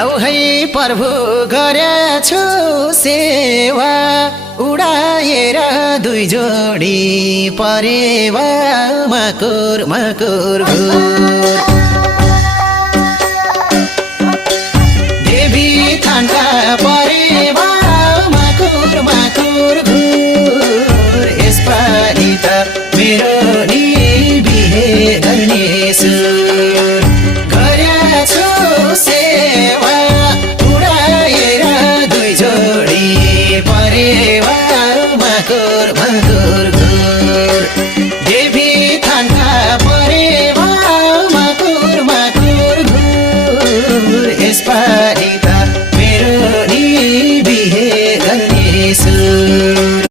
लौ है प्रभु गरेछु सेवा उडाएर दुई जोडी परेवा मकुर मकुर घुर